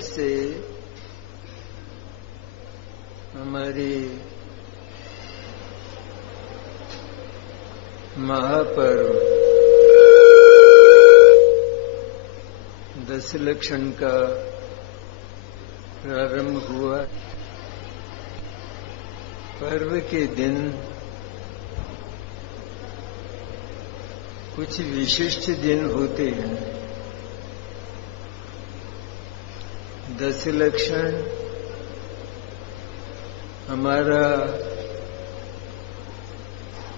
से हमारी महापर्व दशलक्षण का प्रारंभ हुआ। पर्व के दिन कुछ विशिष्ट दिन होते हैं। दशलक्षण हमारा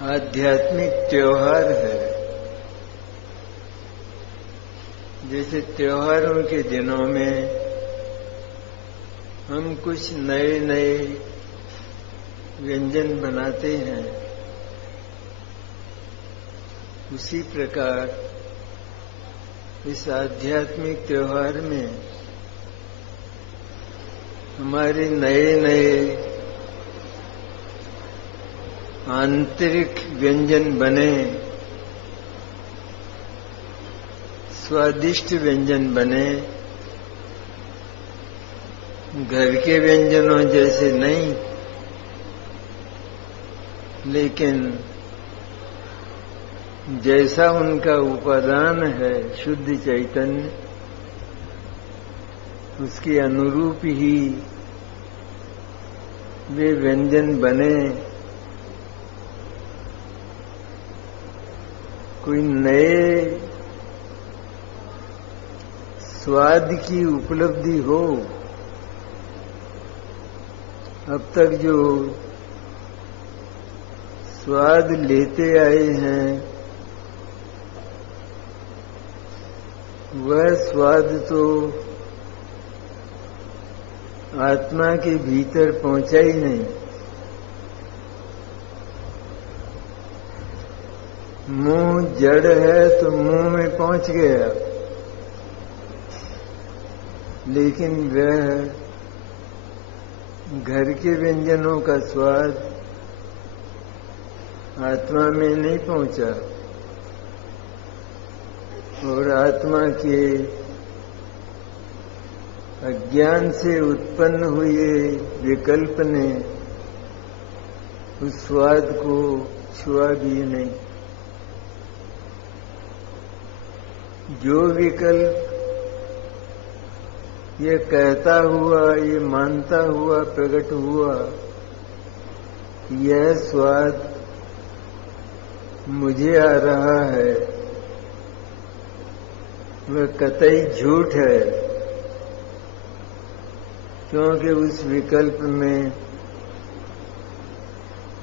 आध्यात्मिक त्योहार है। जैसे त्योहारों के दिनों में हम कुछ नए नए व्यंजन बनाते हैं, उसी प्रकार इस आध्यात्मिक त्योहार में हमारे नए नए आंतरिक व्यंजन बने, स्वादिष्ट व्यंजन बने। घर के व्यंजनों जैसे नहीं, लेकिन जैसा उनका उपादान है शुद्ध चैतन्य, उसके अनुरूप ही वे व्यंजन बने। कोई नए स्वाद की उपलब्धि हो। अब तक जो स्वाद लेते आए हैं वह स्वाद तो आत्मा के भीतर पहुंचा ही नहीं। मुंह जड़ है तो मुंह में पहुंच गया, लेकिन वह घर के व्यंजनों का स्वाद आत्मा में नहीं पहुंचा। और आत्मा के अज्ञान से उत्पन्न हुए विकल्प ने उस स्वाद को छुआ भी नहीं। जो विकल्प ये कहता हुआ, ये मानता हुआ प्रकट हुआ, यह स्वाद मुझे आ रहा है, वह कतई झूठ है। क्योंकि उस विकल्प में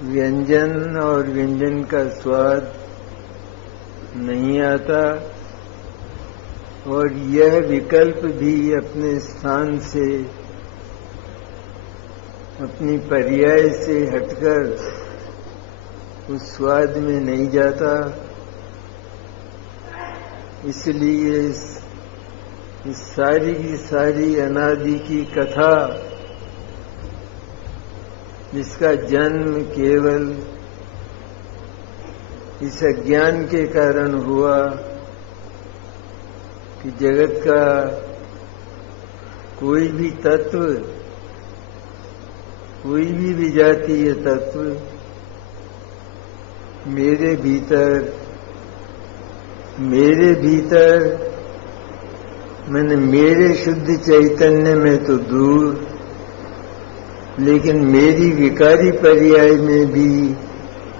व्यंजन और व्यंजन का स्वाद नहीं आता, और यह विकल्प भी अपने स्थान से, अपनी पर्याय से हटकर उस स्वाद में नहीं जाता। इसलिए इस सारी की सारी अनादि की कथा, जिसका जन्म केवल इस अज्ञान के कारण हुआ कि जगत का कोई भी तत्व, कोई भी विजातीय तत्व मेरे भीतर मैंने मेरे शुद्ध चैतन्य में तो दूर, लेकिन मेरी विकारी पर्याय में भी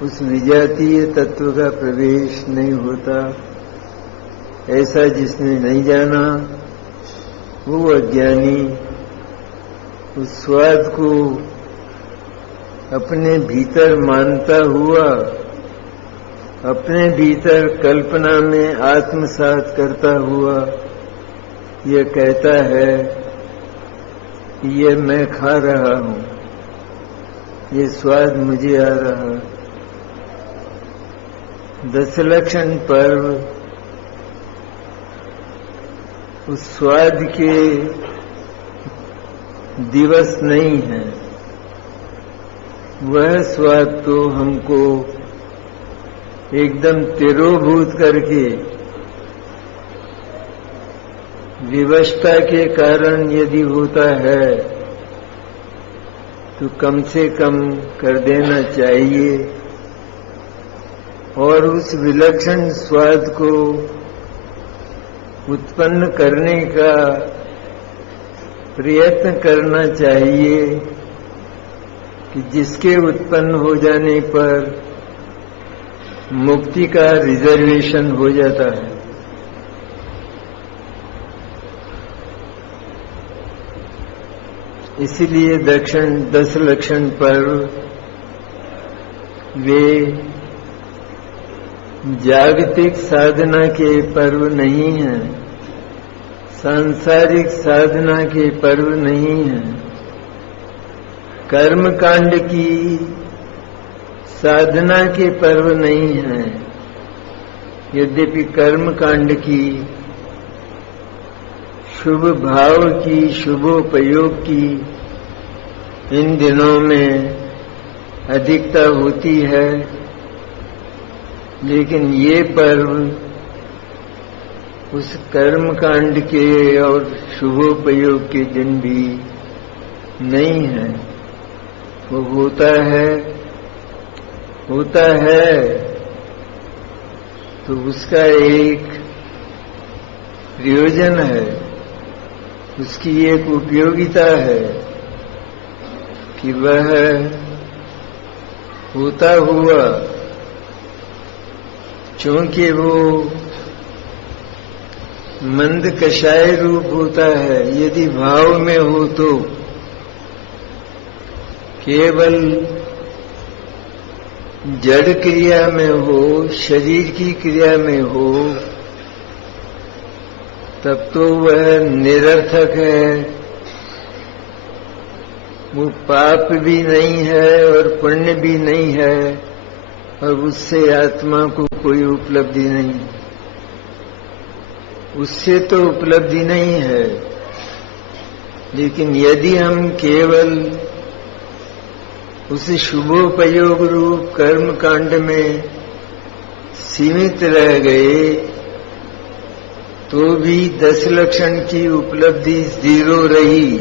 उस विजातीय तत्व का प्रवेश नहीं होता। ऐसा जिसने नहीं जाना वो अज्ञानी उस स्वाद को अपने भीतर मानता हुआ, अपने भीतर कल्पना में आत्मसात करता हुआ यह कहता है कि ये मैं खा रहा हूं, ये स्वाद मुझे आ रहा। दशलक्षण पर्व उस स्वाद के दिवस नहीं है। वह स्वाद तो हमको एकदम तिरोभूत करके विवशता के कारण यदि होता है तो कम से कम कर देना चाहिए और उस विलक्षण स्वाद को उत्पन्न करने का प्रयत्न करना चाहिए कि जिसके उत्पन्न हो जाने पर मुक्ति का रिजर्वेशन हो जाता है। इसलिए 10 लक्षण पर्व वे जागतिक साधना के पर्व नहीं हैं, सांसारिक साधना के पर्व नहीं हैं, कर्मकांड की साधना के पर्व नहीं हैं। यद्यपि कर्मकांड की, शुभ भाव की, शुभोपयोग की इन दिनों में अधिकता होती है, लेकिन ये पर्व उस कर्मकांड के और शुभोपयोग के दिन भी नहीं है। वो होता है तो उसका एक प्रयोजन है, उसकी एक उपयोगिता है कि वह होता हुआ, चूंकि वो मंद कषाय रूप होता है, यदि भाव में हो तो केवल जड़ क्रिया में हो, शरीर की क्रिया में हो, तब तो वह निरर्थक है। वो पाप भी नहीं है और पुण्य भी नहीं है और उससे आत्मा को कोई उपलब्धि नहीं, उससे तो उपलब्धि नहीं है। लेकिन यदि हम केवल उस शुभोपयोग रूप कर्म कांड में सीमित रह गए तो भी 10 लक्षण की उपलब्धि 0 रही,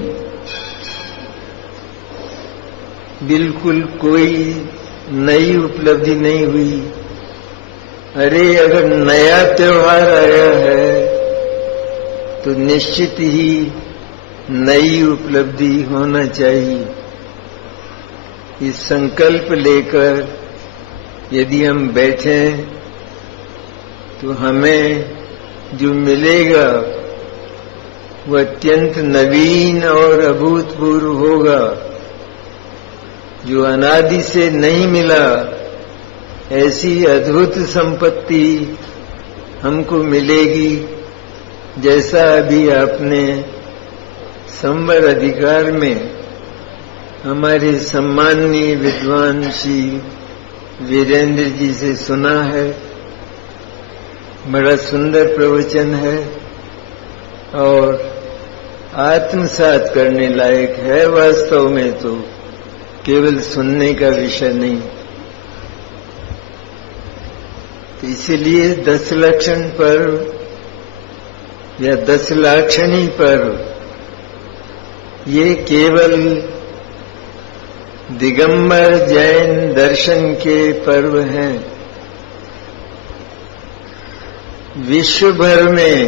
बिल्कुल कोई नई उपलब्धि नहीं हुई। अरे अगर नया त्योहार आया है तो निश्चित ही नई उपलब्धि होना चाहिए। इस संकल्प लेकर यदि हम बैठें तो हमें जो मिलेगा वह अत्यंत नवीन और अभूतपूर्व होगा, जो अनादि से नहीं मिला। ऐसी अद्भुत संपत्ति हमको मिलेगी, जैसा अभी आपने संवर अधिकार में हमारे सम्माननीय विद्वान श्री वीरेंद्र जी से सुना है। बड़ा सुंदर प्रवचन है और आत्मसात करने लायक है। वास्तव में तो केवल सुनने का विषय नहीं। तो इसीलिए 10 लक्षण पर्व या 10 लाक्षणी पर्व ये केवल दिगंबर जैन दर्शन के पर्व हैं। विश्व भर में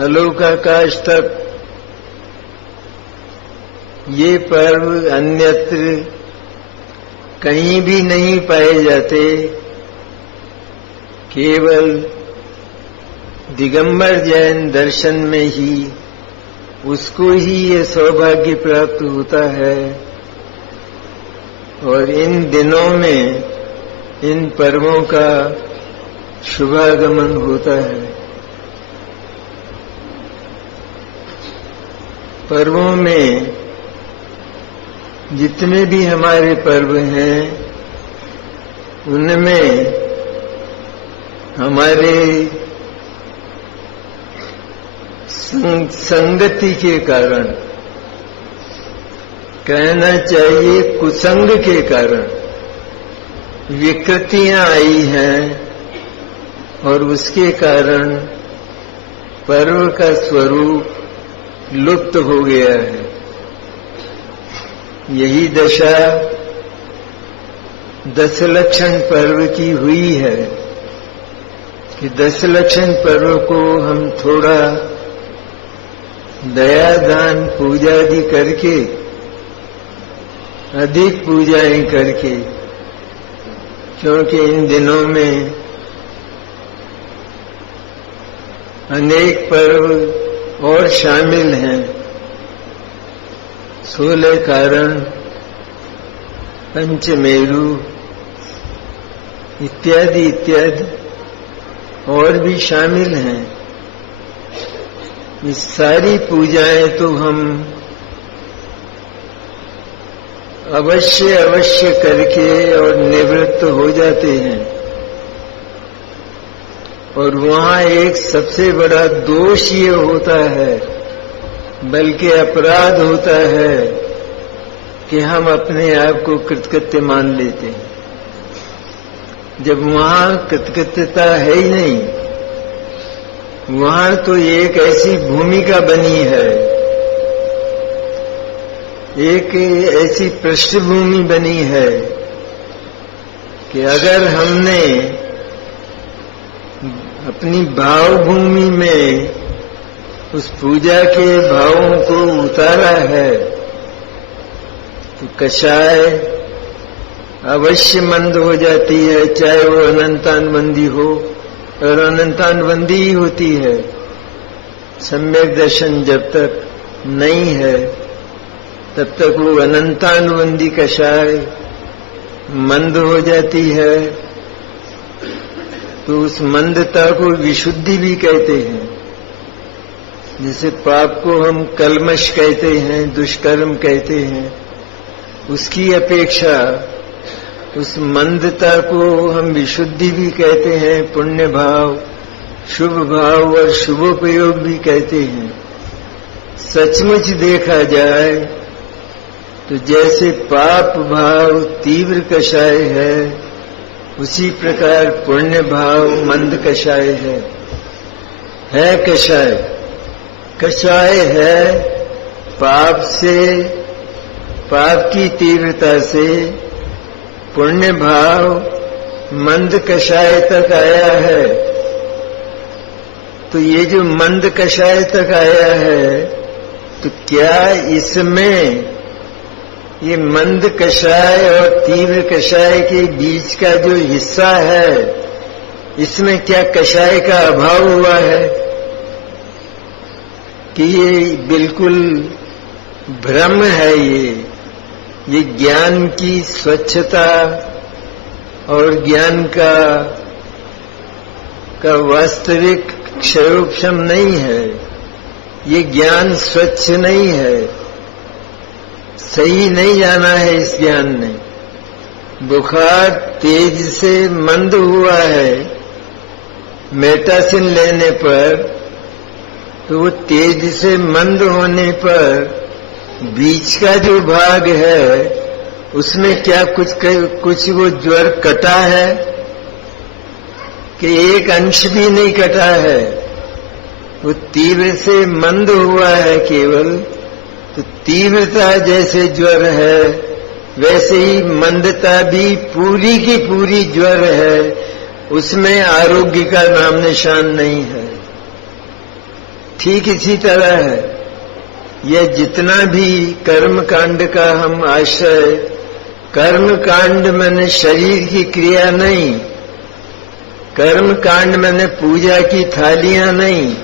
अलोकाकाश तक ये पर्व अन्यत्र कहीं भी नहीं पाए जाते। केवल दिगंबर जैन दर्शन में ही उसको ही ये सौभाग्य प्राप्त होता है। और इन दिनों में इन पर्वों का शुभागमन होता है। पर्वों में जितने भी हमारे पर्व हैं उनमें हमारे संगति के कारण, कहना चाहिए कुसंग के कारण विकृतियां आई हैं और उसके कारण पर्व का स्वरूप लुप्त हो गया है। यही दशा दशलक्षण पर्व की हुई है कि दशलक्षण पर्व को हम थोड़ा दया दान पूजा आदि करके, अधिक पूजाएं करके, क्योंकि इन दिनों में अनेक पर्व और शामिल हैं। 16 कारण, पंचमेरु इत्यादि इत्यादि और भी शामिल हैं। ये सारी पूजाएं तो हम अवश्य करके और निवृत्त हो जाते हैं। और वहां एक सबसे बड़ा दोष ये होता है, बल्कि अपराध होता है, कि हम अपने आप को कृतकृत्य मान लेते हैं, जब वहां कृतकृत्यता है ही नहीं। वहां तो एक ऐसी भूमिका बनी है, एक ऐसी पृष्ठभूमि बनी है कि अगर हमने अपनी भावभूमि में उस पूजा के भावों को उतारा है तो कषाय अवश्य मंद हो जाती है, चाहे वो अनंतानुबंधी हो, और अनंतानुबंधी ही होती है। सम्यक दर्शन जब तक नहीं है तब तक वो अनंतानुबंधी कषाय मंद हो जाती है। तो उस मंदता को विशुद्धि भी कहते हैं। जैसे पाप को हम कलमश कहते हैं, दुष्कर्म कहते हैं, उसकी अपेक्षा उस मंदता को हम विशुद्धि भी कहते हैं, पुण्य भाव, शुभ भाव और शुभोपयोग भी कहते हैं। सचमुच देखा जाए तो जैसे पाप भाव तीव्र कषाय है, उसी प्रकार पुण्य भाव मंद कषाय है कषाय। कषाय है पाप से, पाप की तीव्रता से पुण्य भाव मंद कषाय तक आया है। तो ये जो मंद कषाय तक आया है, तो क्या इसमें ये मंद कषाय और तीव्र कषाय के बीच का जो हिस्सा है, इसमें क्या कषाय का अभाव हुआ है? कि ये बिल्कुल भ्रम है। ये ज्ञान की स्वच्छता और ज्ञान का वास्तविक क्षयोक्षम नहीं है। ये ज्ञान स्वच्छ नहीं है, सही नहीं जाना है इस ज्ञान ने। बुखार तेज से मंद हुआ है मेटासिन लेने पर, तो वो तेज से मंद होने पर बीच का जो भाग है उसमें क्या कुछ वो ज्वर कटा है कि एक अंश भी नहीं कटा है? वो तीव्र से मंद हुआ है केवल। तो तीव्रता जैसे ज्वर है, वैसे ही मंदता भी पूरी की पूरी ज्वर है, उसमें आरोग्य का नाम निशान नहीं है। ठीक इसी तरह है यह जितना भी कर्म कांड का हम आश्रय, कर्म कांड मैंने शरीर की क्रिया नहीं, कर्म कांड मैंने पूजा की थालियां नहीं,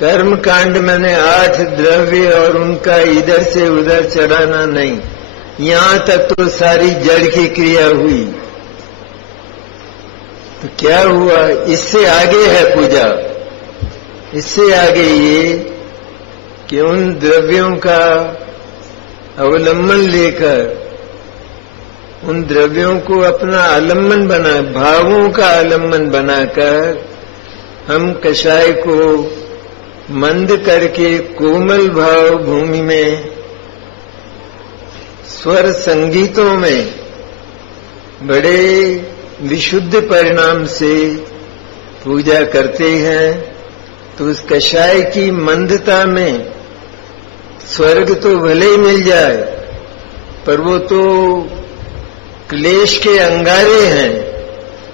कर्म कांड मैंने 8 द्रव्य और उनका इधर से उधर चढ़ाना नहीं। यहां तक तो सारी जड़ की क्रिया हुई। तो क्या हुआ? इससे आगे है पूजा। इससे आगे ये कि उन द्रव्यों का अवलंबन लेकर, उन द्रव्यों को अपना आलम्बन बना, भावों का आलम्बन बनाकर हम कषाय को मंद करके कोमल भाव भूमि में, स्वर संगीतों में बड़े विशुद्ध परिणाम से पूजा करते हैं। तो उस कषाय की मंदता में स्वर्ग तो भले ही मिल जाए, पर वो तो क्लेश के अंगारे हैं।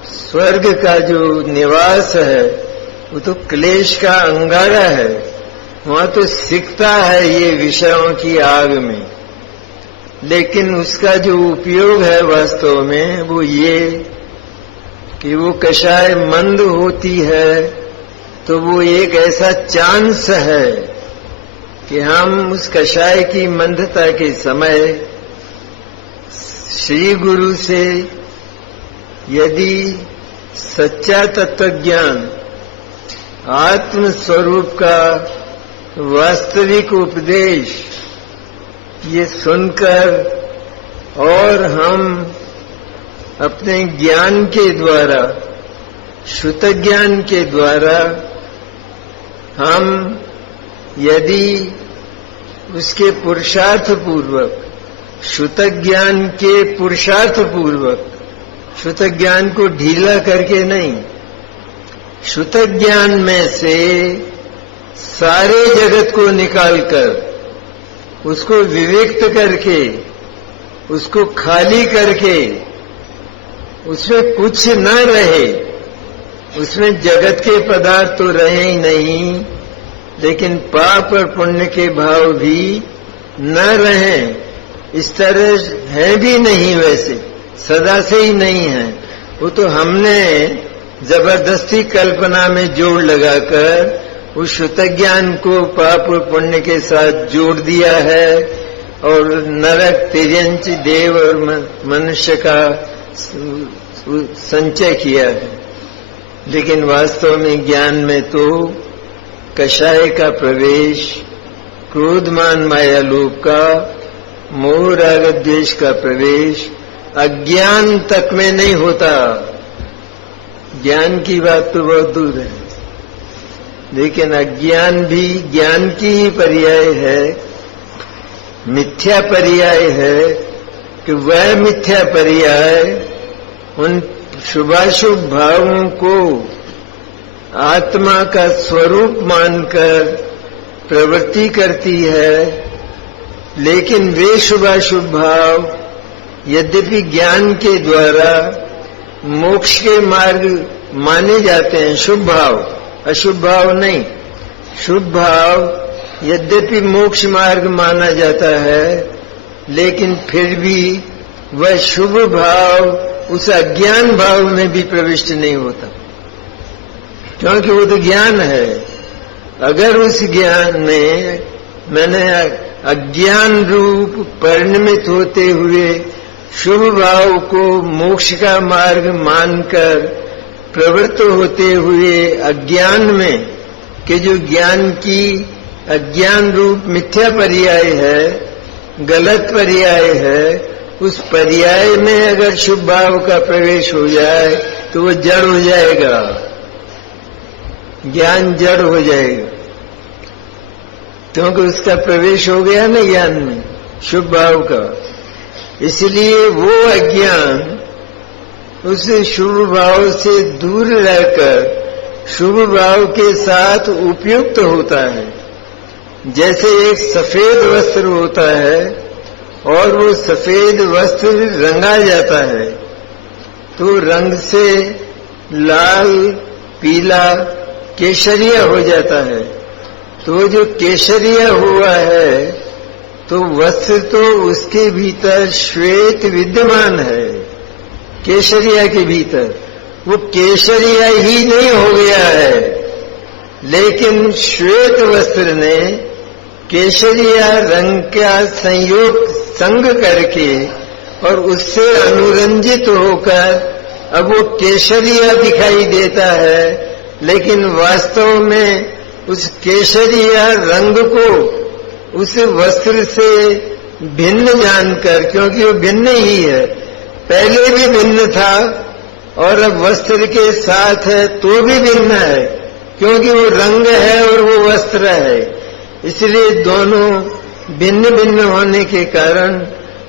स्वर्ग का जो निवास है वो तो क्लेश का अंगारा है, वहां तो सिकता है ये विषयों की आग में। लेकिन उसका जो उपयोग है वास्तव में वो ये कि वो कषाय मंद होती है, तो वो एक ऐसा चांस है कि हम उस कषाय की मंदता के समय श्री गुरु से यदि सच्चा तत्वज्ञान, आत्म स्वरूप का वास्तविक उपदेश ये सुनकर और हम अपने ज्ञान के द्वारा, श्रुत ज्ञान के द्वारा हम यदि उसके पुरुषार्थ पूर्वक, श्रुत ज्ञान के पुरुषार्थ पूर्वक, श्रुत ज्ञान को ढीला करके नहीं, श्रुत ज्ञान में से सारे जगत को निकालकर उसको विविक्त करके, उसको खाली करके, उसमें कुछ न रहे, उसमें जगत के पदार्थ तो रहे ही नहीं, लेकिन पाप और पुण्य के भाव भी न रहें, इस तरह है भी नहीं, वैसे सदा से ही नहीं है। वो तो हमने जबरदस्ती कल्पना में जोड़ लगाकर उस शुद्ध ज्ञान को पाप और पुण्य के साथ जोड़ दिया है और नरक, तिर्यंच, देव और मनुष्य का संचय किया है। लेकिन वास्तव में ज्ञान में तो कषाय का प्रवेश, क्रोध मान माया लोभ का, मोह राग द्वेष का प्रवेश अज्ञान तक में नहीं होता। ज्ञान की बात तो बहुत दूर है, लेकिन अज्ञान भी ज्ञान की ही पर्याय है, मिथ्या पर्याय है कि वह मिथ्या पर्याय उन शुभाशुभ भावों को आत्मा का स्वरूप मानकर प्रवृत्ति करती है। लेकिन वे शुभाशुभ भाव यद्यपि ज्ञान के द्वारा मोक्ष के मार्ग माने जाते हैं, शुभ भाव, अशुभ भाव नहीं, शुभ भाव यद्यपि मोक्ष मार्ग माना जाता है, लेकिन फिर भी वह शुभ भाव उस अज्ञान भाव में भी प्रविष्ट नहीं होता, क्योंकि वो तो ज्ञान है। अगर उस ज्ञान में मैंने अज्ञान रूप परिणमित होते हुए शुभ भाव को मोक्ष का मार्ग मानकर प्रवृत्त होते हुए अज्ञान में कि जो ज्ञान की अज्ञान रूप मिथ्या पर्याय है, गलत पर्याय है, उस पर्याय में अगर शुभ भाव का प्रवेश हो जाए तो वो जड़ हो जाएगा, ज्ञान जड़ हो जाएगा, क्योंकि उसका प्रवेश हो गया ना ज्ञान में शुभ भाव का। इसलिए वो अज्ञान उस शुभ भाव से दूर रहकर शुभ भाव के साथ उपयुक्त होता है। जैसे एक सफेद वस्त्र होता है और वो सफेद वस्त्र रंगा जाता है तो रंग से लाल, पीला, केसरिया हो जाता है। तो जो केसरिया हुआ है तो वस्त्र तो उसके भीतर श्वेत विद्यमान है, केसरिया के भीतर वो केसरिया ही नहीं हो गया है, लेकिन श्वेत वस्त्र ने केसरिया रंग का संग करके और उससे अनुरंजित होकर अब वो केसरिया दिखाई देता है, लेकिन वास्तव में उस केसरिया रंग को उस वस्त्र से भिन्न जानकर, क्योंकि वो भिन्न ही है, पहले भी भिन्न था और अब वस्त्र के साथ है तो भी भिन्न है, क्योंकि वो रंग है और वो वस्त्र है। इसलिए दोनों भिन्न भिन्न होने के कारण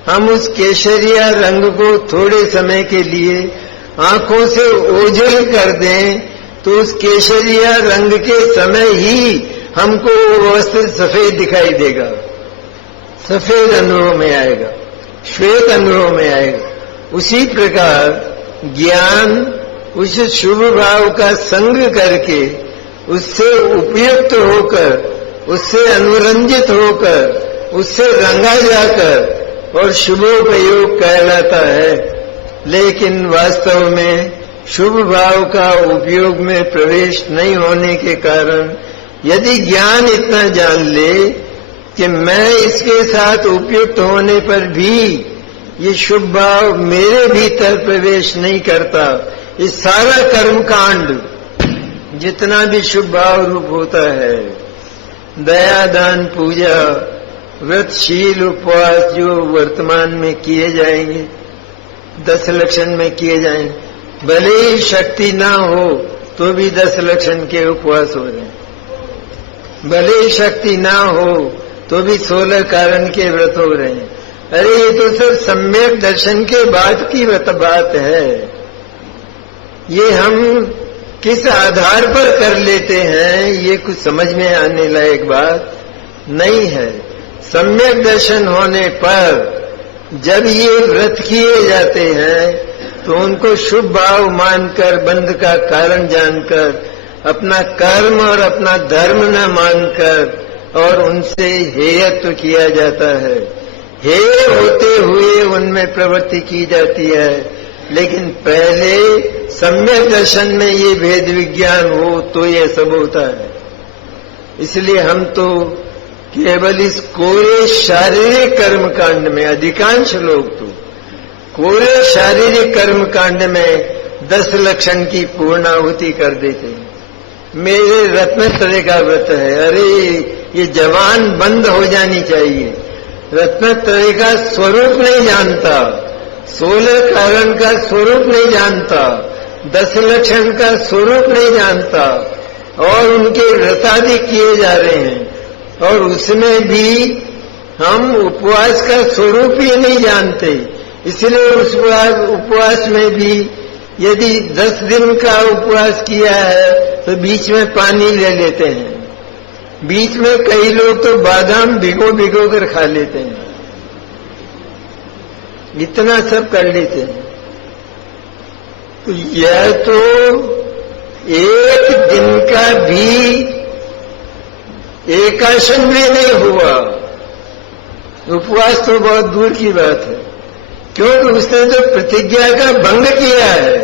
हम उस केसरिया रंग को थोड़े समय के लिए आंखों से ओझल कर दें तो उस केसरिया रंग के समय ही हमको वो वस्त्र सफेद दिखाई देगा, सफेद अनुभव में आएगा, श्वेत अनुभव में आएगा। उसी प्रकार ज्ञान उस शुभ भाव का संग करके उससे उपयुक्त होकर, उससे अनुरंजित होकर, उससे रंगा जाकर और शुभोपयोग कहलाता है। लेकिन वास्तव में शुभ भाव का उपयोग में प्रवेश नहीं होने के कारण यदि ज्ञान इतना जान ले कि मैं इसके साथ उपयुक्त होने पर भी ये शुभ भाव मेरे भीतर प्रवेश नहीं करता, ये सारा कर्मकांड जितना भी शुभ भाव रूप होता है, दया दान पूजा व्रतशील उपवास जो वर्तमान में किए जाएंगे, 10 लक्षण में किए जाएंगे, भले ही शक्ति ना हो तो भी 10 लक्षण के उपवास हो रहे, भले ही शक्ति ना हो तो भी 16 कारण के व्रत हो रहे हैं। अरे ये तो सिर्फ सम्यक दर्शन के बाद की बात है। ये हम किस आधार पर कर लेते हैं ये कुछ समझ में आने लायक बात नहीं है। सम्यक दर्शन होने पर जब ये व्रत किए जाते हैं तो उनको शुभ भाव मानकर, बंध का कारण जानकर, अपना कर्म और अपना धर्म न मानकर और उनसे हेयत्व किया जाता है। हेय होते हुए उनमें प्रवृत्ति की जाती है, लेकिन पहले सम्यक दर्शन में ये भेद विज्ञान हो तो ये सब होता है। इसलिए हम तो केवल इस कोरे शारीरिक कर्मकांड में, अधिकांश लोग तो कोरे शारीरिक कर्मकांड में 10 लक्षण की पूर्णाहुति कर देते हैं। मेरे रत्नत्रय का व्रत है, अरे ये जवान बंद हो जानी चाहिए। रत्नत्रय का स्वरूप नहीं जानता, 16 कारण का स्वरूप नहीं जानता, 10 लक्षण का स्वरूप नहीं जानता और उनके व्रतादि किए जा रहे हैं। और उसमें भी हम उपवास का स्वरूप ही नहीं जानते, इसलिए उस उपवास में भी यदि 10 दिन का उपवास किया है तो बीच में पानी ले लेते हैं, बीच में कई लोग तो बादाम भिगो कर खा लेते हैं, इतना सब कर लेते हैं। तो यह तो एक दिन का भी एकाशन भी नहीं हुआ, उपवास तो बहुत दूर की बात है, क्योंकि उसने तो प्रतिज्ञा का भंग किया है।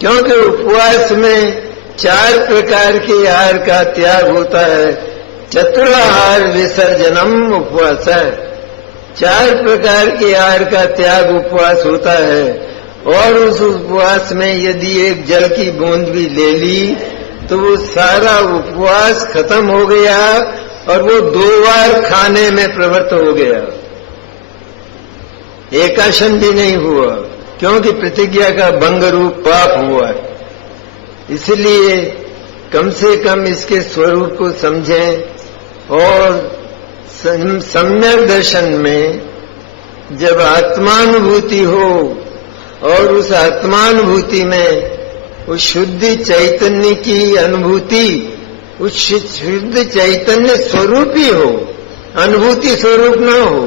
क्योंकि उपवास में 4 प्रकार के आहार का त्याग होता है। चतुराहार विसर्जनम उपवास है, 4 प्रकार के आहार का त्याग उपवास होता है। और उस उपवास में यदि एक जल की बूंद भी ले ली तो वो सारा उपवास खत्म हो गया और वो 2 बार खाने में प्रवृत्त हो गया, एकाशन भी नहीं हुआ, क्योंकि प्रतिज्ञा का भंग रूप पाप हुआ है। इसलिए कम से कम इसके स्वरूप को समझें और सम्यक दर्शन में जब आत्मानुभूति हो और उस आत्मानुभूति में उस शुद्ध चैतन्य की अनुभूति, उस शुद्ध चैतन्य स्वरूप ही हो, अनुभूति स्वरूप न हो,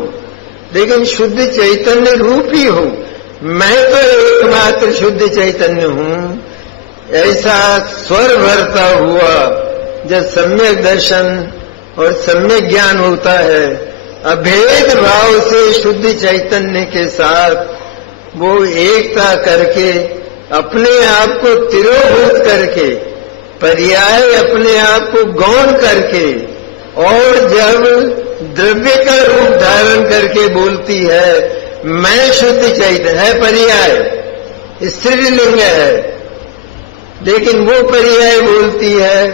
लेकिन शुद्ध चैतन्य रूप ही हो। मैं तो एकमात्र शुद्ध चैतन्य हूँ, ऐसा स्वर भरता हुआ जब सम्यक दर्शन और सम्यक ज्ञान होता है, अभेद भाव से शुद्ध चैतन्य के साथ वो एकता करके, अपने आप को तिरोभूत करके, पर्याय अपने आप को गौण करके, और जब द्रव्य का रूप धारण करके बोलती है मैं शुद्ध चैतन्य है, पर्याय स्त्रीलिंग है, लेकिन वो पर्याय बोलती है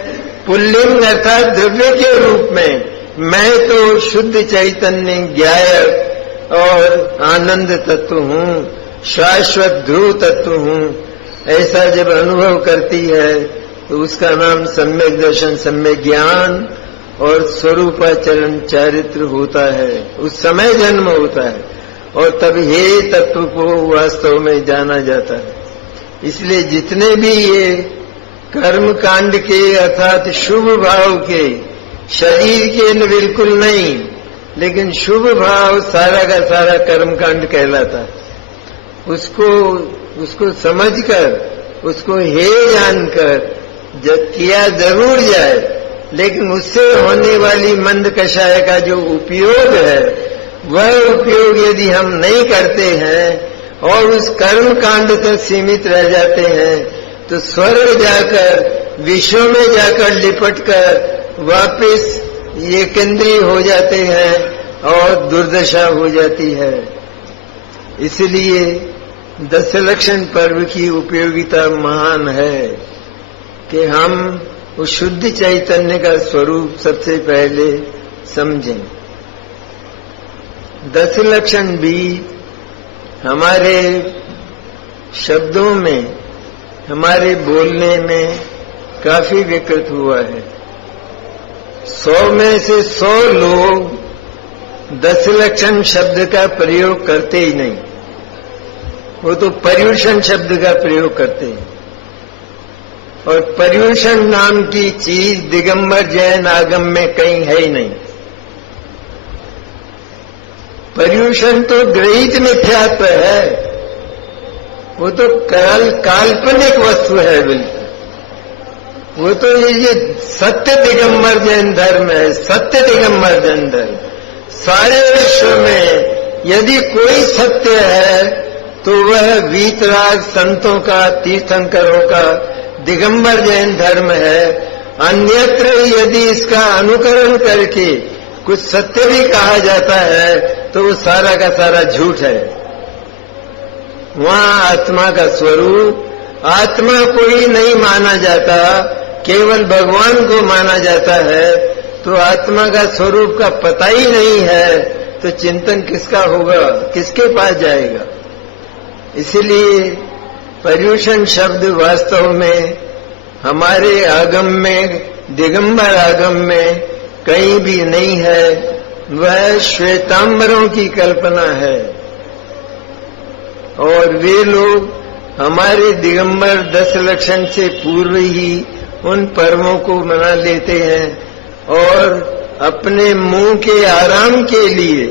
पुल्लिंग अर्थात द्रव्य के रूप में, मैं तो शुद्ध चैतन्य ज्ञायक और आनंद तत्व हूँ, शाश्वत ध्रुव तत्व हूँ। ऐसा जब अनुभव करती है तो उसका नाम सम्यक दर्शन, सम्यक ज्ञान और स्वरूपाचरण चारित्र होता है। उस समय जन्म होता है और तब हे तत्व को वास्तव में जाना जाता है। इसलिए जितने भी ये कर्म कांड के अर्थात शुभ भाव के, शरीर के बिल्कुल नहीं, लेकिन शुभ भाव सारा का सारा कर्म कांड कहलाता है। उसको समझकर, उसको हे जानकर किया जरूर जाए, लेकिन उससे होने वाली मंद कषाय का जो उपयोग है, वह उपयोग यदि हम नहीं करते हैं और उस कर्म कांड तक सीमित रह जाते हैं, तो स्वर्ग जाकर, विश्व में जाकर लिपटकर वापिस ये केंद्रीय हो जाते हैं और दुर्दशा हो जाती है। इसलिए दशलक्षण पर्व की उपयोगिता महान है कि हम उस शुद्ध चैतन्य का स्वरूप सबसे पहले समझें। दशलक्षण भी हमारे शब्दों में, हमारे बोलने में काफी विकृत हुआ है। 100 में से 100 लोग दशलक्षण शब्द का प्रयोग करते ही नहीं, वो तो पर्यूषण शब्द का प्रयोग करते हैं। और पर्यूषण नाम की चीज दिगंबर जैन आगम में कहीं है ही नहीं। पर्यूषण तो ग्रहित मिथ्यात्व है, वो तो काल्पनिक वस्तु है बिल्कुल। वो तो ये सत्य दिगंबर जैन धर्म है, सत्य दिगंबर जैन धर्म। सारे विश्व में यदि कोई सत्य है तो वह वीतराग संतों का, तीर्थंकरों का दिगंबर जैन धर्म है। अन्यत्र यदि इसका अनुकरण करके कुछ सत्य भी कहा जाता है तो वो सारा का सारा झूठ है। वहां आत्मा का स्वरूप, आत्मा को ही नहीं माना जाता, केवल भगवान को माना जाता है। तो आत्मा का स्वरूप का पता ही नहीं है तो चिंतन किसका होगा, किसके पास जाएगा। इसलिए पर्यूषण शब्द वास्तव में हमारे आगम में, दिगंबर आगम में कहीं भी नहीं है, वह श्वेतांबरों की कल्पना है। और वे लोग हमारे दिगंबर दशलक्षण से पूर्व ही उन पर्वों को मना लेते हैं और अपने मुंह के आराम के लिए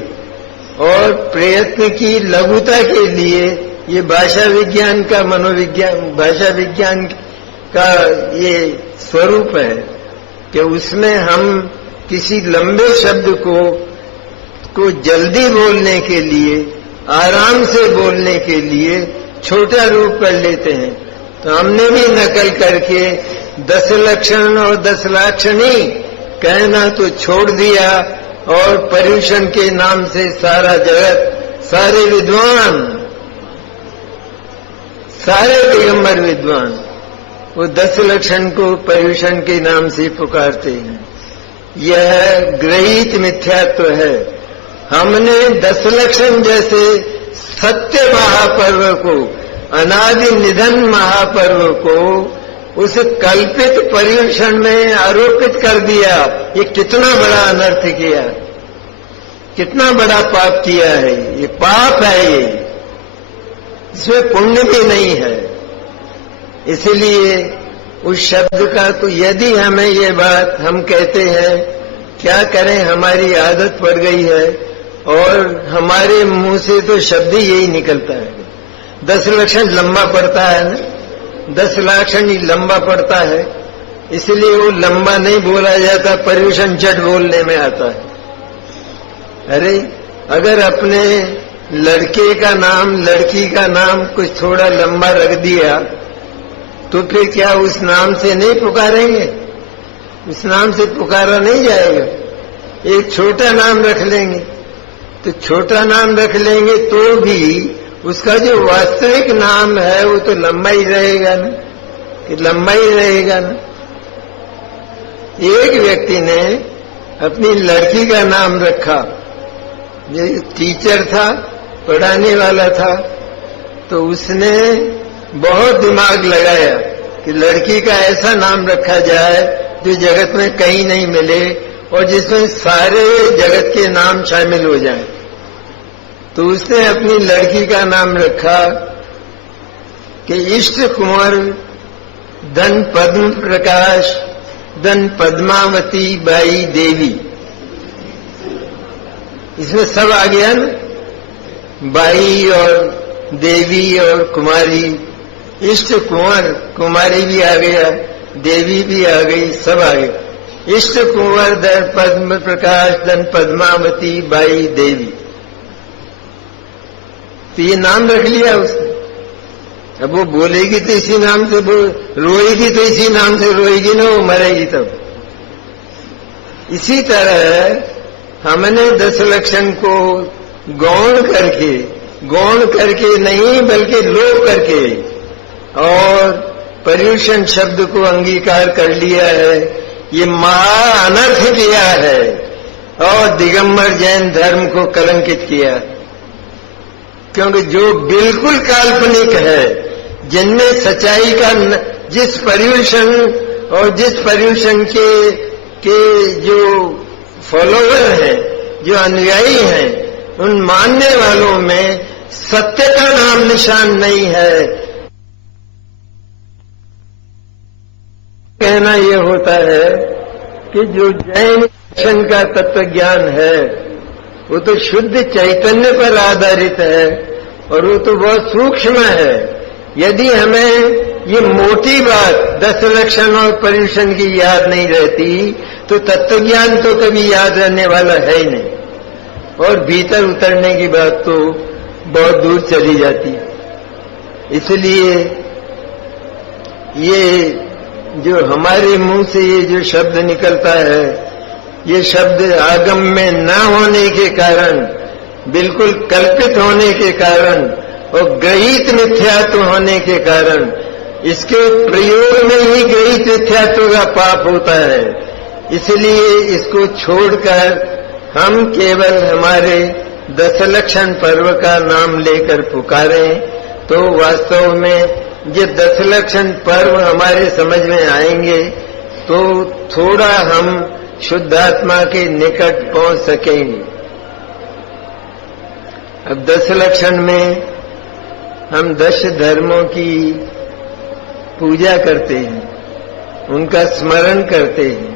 और प्रयत्न की लघुता के लिए ये भाषा विज्ञान का, मनोविज्ञान, भाषा विज्ञान का ये स्वरूप है कि उसमें हम किसी लंबे शब्द को जल्दी बोलने के लिए, आराम से बोलने के लिए छोटा रूप कर लेते हैं। तो हमने भी नकल करके दशलक्षण और दशलाक्षणी कहना तो छोड़ दिया और पर्यूषण के नाम से सारा जगत, सारे विद्वान, सारे दिगंबर विद्वान वो दशलक्षण को पर्यूषण के नाम से पुकारते हैं। यह ग्रहित मिथ्यात्व है। हमने दशलक्षण जैसे सत्य महापर्व को, अनादि निधन महापर्व को उस कल्पित पर्यूषण में आरोपित कर दिया। ये कितना बड़ा अनर्थ किया, कितना बड़ा पाप किया है। ये पाप है, ये इसमें पुण्य भी नहीं है। इसलिए उस शब्द का तो यदि हमें ये बात हम कहते हैं, क्या करें, हमारी आदत पड़ गई है और हमारे मुंह से तो शब्द ही यही निकलता है। दशलक्षण लंबा पड़ता है ना, दशलक्षण ही लंबा पड़ता है, इसलिए वो लंबा नहीं बोला जाता, पर्यूषण झट बोलने में आता है। अरे अगर अपने लड़के का नाम, लड़की का नाम कुछ थोड़ा लंबा रख दिया तो फिर क्या उस नाम से नहीं पुकारेंगे? उस नाम से पुकारा नहीं जाएगा। एक छोटा नाम रख लेंगे तो छोटा नाम रख लेंगे तो भी उसका जो वास्तविक नाम है वो तो लंबा ही रहेगा ना, कि लंबा ही रहेगा ना। एक व्यक्ति ने अपनी लड़की का नाम रखा, ये टीचर था, पढ़ाने वाला था, तो उसने बहुत दिमाग लगाया कि लड़की का ऐसा नाम रखा जाए जो जगत में कहीं नहीं मिले और जिसमें सारे जगत के नाम शामिल हो जाएं। तो उसने अपनी लड़की का नाम रखा कि इष्ट कुंवर धन पद्म प्रकाश, धन पद्मावती बाई देवी। इसमें सब आ गया ना, बाई और देवी और कुमारी, इष्ट कुंवर, कुमारी भी आ गया, देवी भी आ गई, सब आ गया। इष्ट कुंवर धन पद्म प्रकाश, धन पद्मावती बाई देवी, तो ये नाम रख लिया उसने। अब वो बोलेगी तो इसी नाम से रोएगी तो इसी नाम से रोएगी ना, वो मरेगी तब। इसी तरह हमने 10 लक्षण को गौण करके नहीं बल्कि लोप करके और पर्यूषण शब्द को अंगीकार कर लिया है। ये महा अनर्थ किया है और दिगंबर जैन धर्म को कलंकित किया, क्योंकि जो बिल्कुल काल्पनिक है, जिनमें सच्चाई का जिस पर्यूषण और जिस पर्यूषण के जो फॉलोवर हैं, जो अनुयायी हैं, उन मानने वालों में सत्य का नाम निशान नहीं है। कहना यह होता है कि जो जैन दर्शन का तत्व ज्ञान है वो तो शुद्ध चैतन्य पर आधारित है और वो तो बहुत सूक्ष्म है। यदि हमें ये मोटी बात 10 लक्षण और पर्यूषण की याद नहीं रहती तो तत्वज्ञान तो कभी याद रहने वाला है ही नहीं, और भीतर उतरने की बात तो बहुत दूर चली जाती है। इसलिए ये जो हमारे मुंह से ये जो शब्द निकलता है, ये शब्द आगम में न होने के कारण, बिल्कुल कल्पित होने के कारण और ग्रहित मिथ्यात्व होने के कारण, इसके प्रयोग में ही ग्रहित मिथ्यात्व का पाप होता है। इसलिए इसको छोड़कर हम केवल हमारे 10 लक्षण पर्व का नाम लेकर पुकारें तो वास्तव में ये 10 लक्षण पर्व हमारे समझ में आएंगे तो थोड़ा हम शुद्धात्मा के निकट पहुंच सकेंगे। अब 10 लक्षण में हम 10 धर्मों की पूजा करते हैं, उनका स्मरण करते हैं,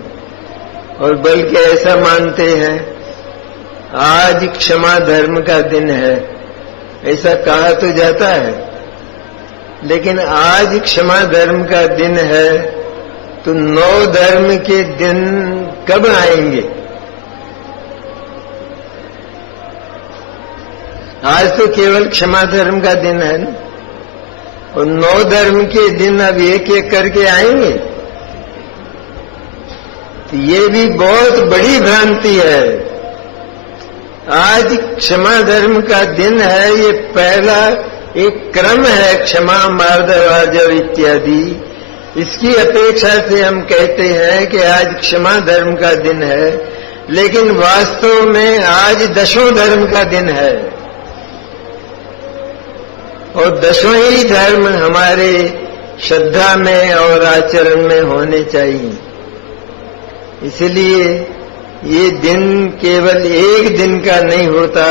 और बल्कि ऐसा मानते हैं आज क्षमा धर्म का दिन है, ऐसा कहा तो जाता है, लेकिन आज क्षमा धर्म का दिन है तो 9 धर्म के दिन कब आएंगे? आज तो केवल क्षमा धर्म का दिन है ना, और 9 धर्म के दिन अब एक एक करके आएंगे, तो ये भी बहुत बड़ी भ्रांति है। आज क्षमा धर्म का दिन है, ये पहला एक क्रम है, क्षमा मार्दवाजव इत्यादि। इसकी अपेक्षा से हम कहते हैं कि आज क्षमा धर्म का दिन है, लेकिन वास्तव में आज 10 धर्म का दिन है, और 10 ही धर्म हमारे श्रद्धा में और आचरण में होने चाहिए। इसलिए ये दिन केवल एक दिन का नहीं होता,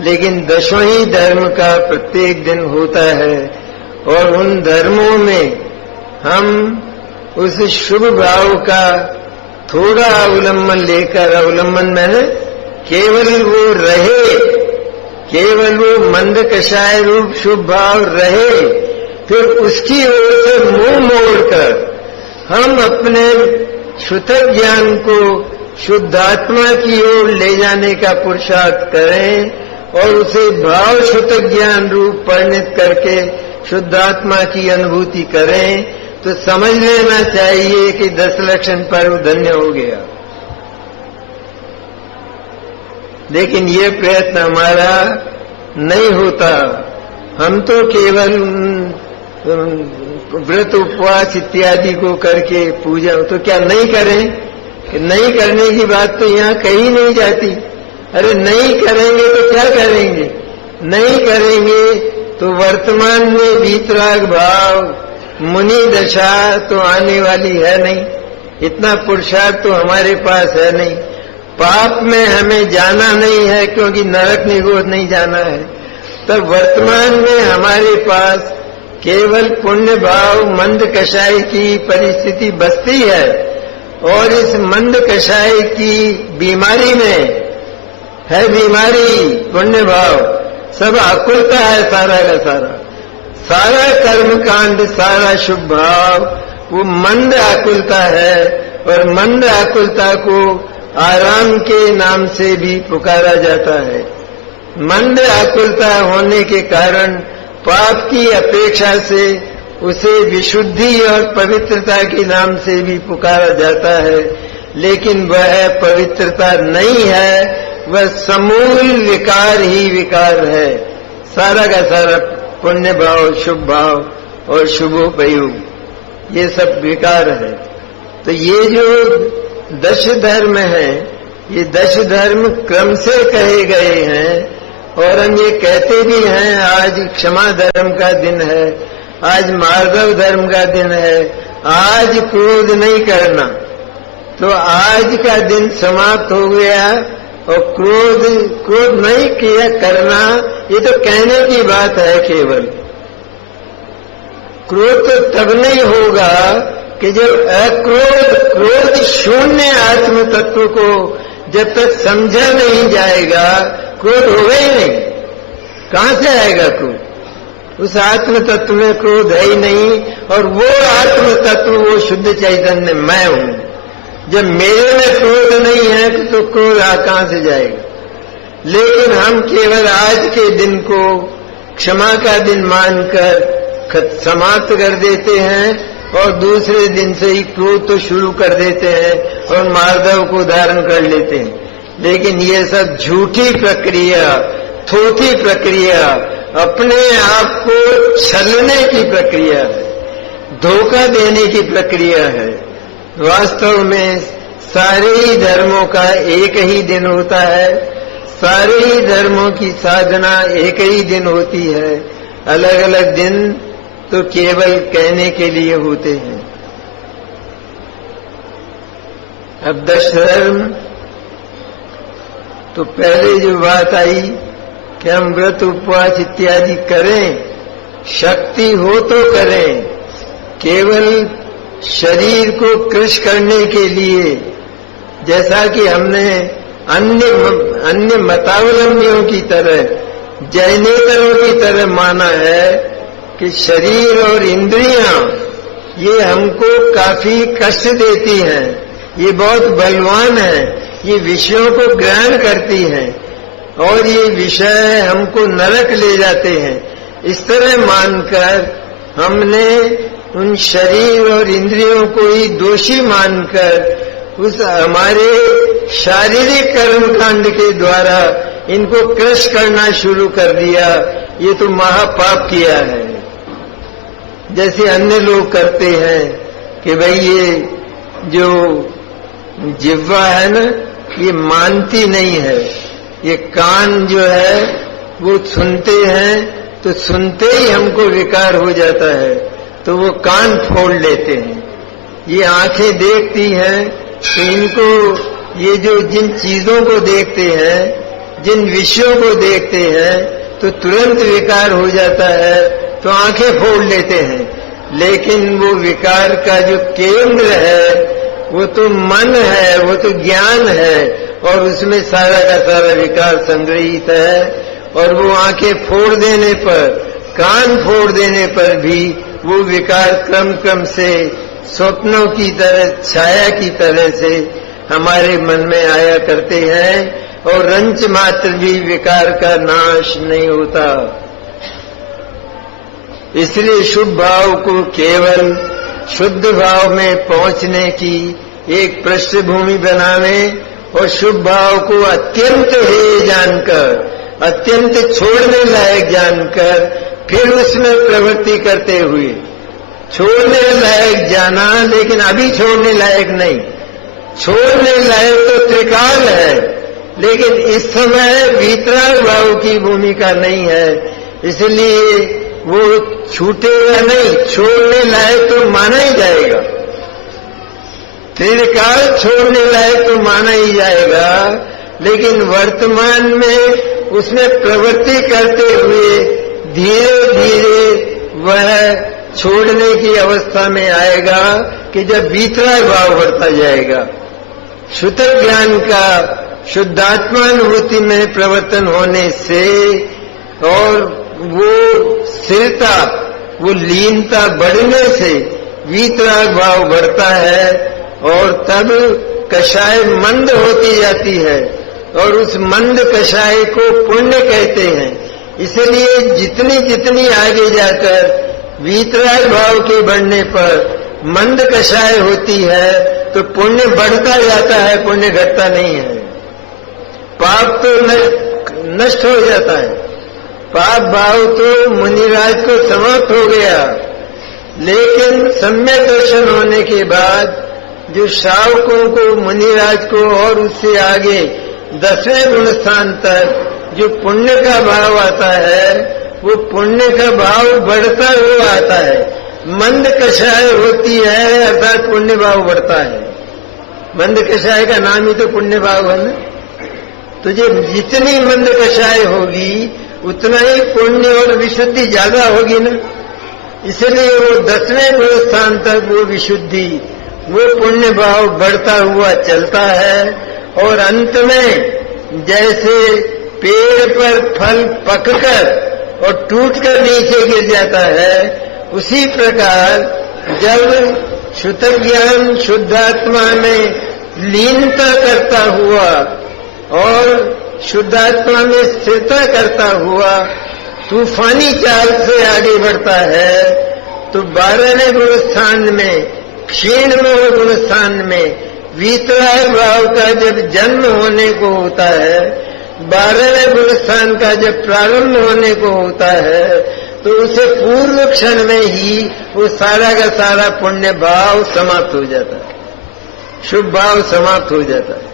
लेकिन 10 ही धर्म का प्रत्येक दिन होता है, और उन धर्मों में हम उस शुभ भाव का थोड़ा अवलंबन लेकर, अवलंबन में केवल वो रहे, केवल वो मंद कषाय रूप शुभ भाव रहे, फिर उसकी ओर से मुंह मोड़कर हम अपने शुद्ध ज्ञान को शुद्धात्मा की ओर ले जाने का पुरुषार्थ करें और उसे भाव शुद्ध ज्ञान रूप परिणित करके शुद्धात्मा की अनुभूति करें, तो समझ लेना चाहिए कि 10 लक्षण पर्व धन्य हो गया। लेकिन ये प्रयत्न हमारा नहीं होता। हम तो केवल व्रत उपवास इत्यादि को करके पूजा, तो क्या नहीं करें? नहीं करने की बात तो यहाँ कही नहीं जाती। अरे नहीं करेंगे तो क्या करेंगे? नहीं करेंगे तो वर्तमान में वीतराग भाव, मुनि दशा तो आने वाली है नहीं, इतना पुरुषार्थ तो हमारे पास है नहीं। पाप में हमें जाना नहीं है क्योंकि नरक निगोद नहीं जाना है। तब वर्तमान में हमारे पास केवल पुण्य भाव मंद कषाय की परिस्थिति बसती है, और इस मंद कषाय की बीमारी में है बीमारी पुण्य भाव, सब आकुलता है सारा का सारा कर्म कांड, सारा शुभ भाव वो मंद आकुलता है, और मंद आकुलता को आराम के नाम से भी पुकारा जाता है। मंद आकुलता होने के कारण पाप की अपेक्षा से उसे विशुद्धि और पवित्रता के नाम से भी पुकारा जाता है, लेकिन वह पवित्रता नहीं है, वह समूल विकार ही विकार है। सारा का सारा पुण्य भाव, शुभ भाव और शुभोपयोग ये सब विकार है। तो ये जो 10 धर्म है, ये 10 धर्म क्रम से कहे गए हैं, और हम ये कहते भी हैं आज क्षमा धर्म का दिन है, आज मार्दव धर्म का दिन है, आज क्रोध नहीं करना। तो आज का दिन समाप्त हो गया, और क्रोध नहीं किया करना, ये तो कहने की बात है केवल। क्रोध तो तब नहीं होगा कि जब क्रोध शून्य आत्म तत्व को जब तक समझा नहीं जाएगा, क्रोध होगा ही नहीं। कहां से आएगा क्रोध? उस आत्म तत्व में क्रोध है ही नहीं, और वो आत्म तत्व वो शुद्ध चैतन्य मैं हूं। जब मेरे में क्रोध नहीं है तो क्रोध कहां से जाएगा? लेकिन हम केवल आज के दिन को क्षमा का दिन मानकर समाप्त कर देते हैं, और दूसरे दिन से ही क्रोध तो शुरू कर देते हैं, और मार्दव को धारण कर लेते हैं। लेकिन ये सब झूठी प्रक्रिया, थोथी प्रक्रिया, अपने आप को छलने की प्रक्रिया है, धोखा देने की प्रक्रिया है। वास्तव में सारे ही धर्मों का एक ही दिन होता है, सारे ही धर्मों की साधना एक ही दिन होती है। अलग अलग दिन तो केवल कहने के लिए होते हैं। अब 10 धर्म, तो पहले जो बात आई कि हम व्रत उपवास इत्यादि करें, शक्ति हो तो करें, केवल शरीर को कृश करने के लिए, जैसा कि हमने अन्य मतावलंबियों की तरह, जैनेतरों की तरह माना है कि शरीर और इंद्रियां ये हमको काफी कष्ट देती हैं, ये बहुत बलवान है, ये विषयों को ग्रहण करती हैं, और ये विषय हमको नरक ले जाते हैं। इस तरह मानकर हमने उन शरीर और इंद्रियों को ही दोषी मानकर उस हमारे शारीरिक कर्मकांड के द्वारा इनको कृश करना शुरू कर दिया। ये तो महापाप किया है। जैसे अन्य लोग करते हैं कि भाई ये जो जिह्वा है ना, ये मानती नहीं है, ये कान जो है वो सुनते हैं, तो सुनते ही हमको विकार हो जाता है, तो वो कान फोड़ लेते हैं। ये आंखें देखती हैं, तो इनको ये जो जिन चीजों को देखते हैं, जिन विषयों को देखते हैं, तो तुरंत विकार हो जाता है, तो आंखें फोड़ लेते हैं। लेकिन वो विकार का जो केंद्र है वो तो मन है, वो तो ज्ञान है, और उसमें सारा का सारा विकार संग्रहित है। और वो आंखें फोड़ देने पर, कान फोड़ देने पर भी वो विकार क्रम क्रम से स्वप्नों की तरह, छाया की तरह से हमारे मन में आया करते हैं, और रंच मात्र भी विकार का नाश नहीं होता। इसलिए शुभ भाव को केवल शुद्ध भाव में पहुंचने की एक पृष्ठभूमि बनावे, और शुभ भाव को अत्यंत हेय जानकर, अत्यंत छोड़ने लायक जानकर, फिर उसमें प्रवृत्ति करते हुए, छोड़ने लायक जाना, लेकिन अभी छोड़ने लायक नहीं। छोड़ने लायक तो त्रिकाल है, लेकिन इस समय वीतराग भाव की भूमिका नहीं है, इसलिए वो छूटेगा नहीं। छोड़ने लायक तो माना ही जाएगा, त्रिकाल छोड़ने लायक तो माना ही जाएगा, लेकिन वर्तमान में उसमें प्रवृत्ति करते हुए धीरे धीरे वह छोड़ने की अवस्था में आएगा कि जब वीतराग भाव बढ़ता जाएगा। शुतक ज्ञान का शुद्धात्मानुभूति में प्रवर्तन होने से और वो स्थिरता, वो लीनता बढ़ने से वीतराग भाव बढ़ता है और तब कषाय मंद होती जाती है और उस मंद कषाय को पुण्य कहते हैं। इसलिए जितनी जितनी आगे जाकर वीतराग भाव के बढ़ने पर मंद कषाय होती है तो पुण्य बढ़ता जाता है, पुण्य घटता नहीं है। पाप तो नष्ट हो जाता है, पाप भाव तो मुनिराज को समाप्त हो गया, लेकिन सम्यक दर्शन होने के बाद जो श्रावकों को, मुनिराज को और उससे आगे 10वें गुण स्थान तक जो पुण्य का भाव आता है, वो पुण्य का भाव बढ़ता हुआ आता है। मंद कषाय होती है अर्थात पुण्य भाव बढ़ता है। मंद कषाय का नाम ही तो पुण्य भाव है ना। तो जब जितनी मंद कषाय होगी उतना ही पुण्य और विशुद्धि ज्यादा होगी ना। इसलिए वो 10वें गुण स्थान तक वो विशुद्धि, वो पुण्य भाव बढ़ता हुआ चलता है और अंत में जैसे पेड़ पर फल पककर और टूटकर नीचे गिर जाता है, उसी प्रकार जब शुतक ज्ञान शुद्धात्मा में लीनता करता हुआ और शुद्धात्मा में स्थिरता करता हुआ तूफानी चाल से आगे बढ़ता है, तो 12वें गुण स्थान में, क्षीणमय गुण स्थान में वीतराग भाव का जब जन्म होने को होता है, 12वें गुण स्थान का जब प्रारंभ होने को होता है, तो उसे पूर्व क्षण में ही वो सारा का सारा पुण्य भाव समाप्त हो जाता है, शुभ भाव समाप्त हो जाता है।